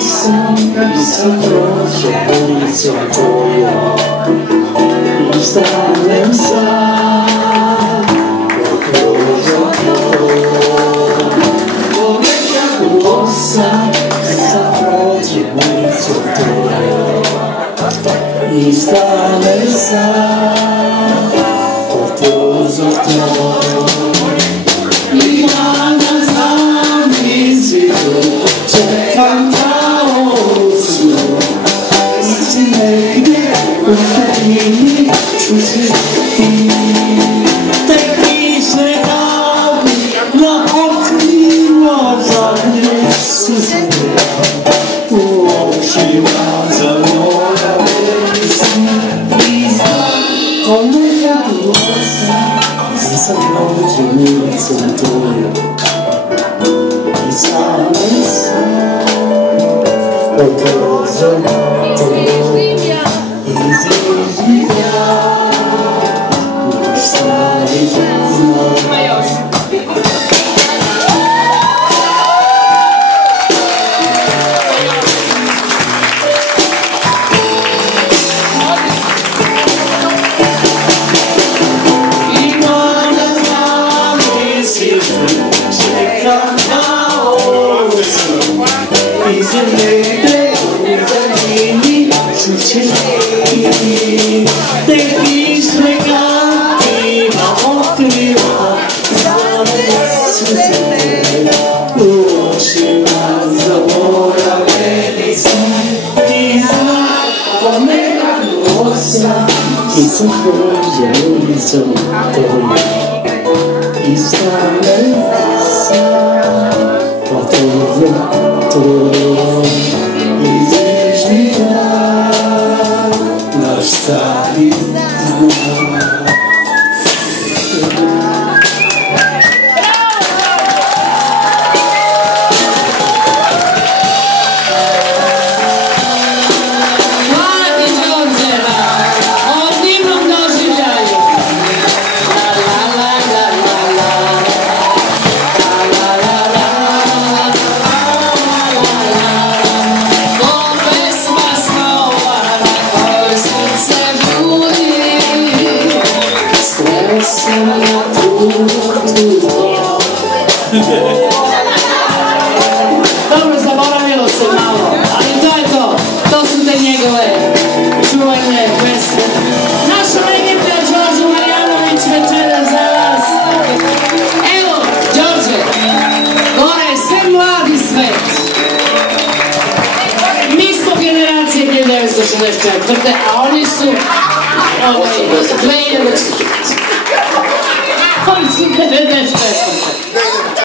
sam i sad prođe ulicom tvojom i stanem sam okružom tvojom. Ponekad sam i sad prođe ulicom tvojom i stanem sam okružom tvojom. Čekam na ulicu i si negdje u daljini čuti te kiše dani na oknima zadnje suze u očima zaboravili smo. Ponekad sam i sad prođem ulicom tvojom i stanem sam okružom tvojom. Izađi ja, naš stari dom. Ima da zamislim, čekam na ulicu i za negde u daljini čuće te kišne kantima otkriva zadnje suze u očima zaboravljeni smo. I znam ponekad osam i sad prođe ulicom tvojom i stanem sam okružom tvojom. Izađi ja, naš stari dom. Dobro, zaboravilo se malo, ali to je to. To su te njegove čuvene pesme. Naša legenda Đorđe Marjanović večera za vas. Evo, Đorđe, gore je sve mladi svet. Mi smo generacije 1964. a oni su 2000. Oni su 94.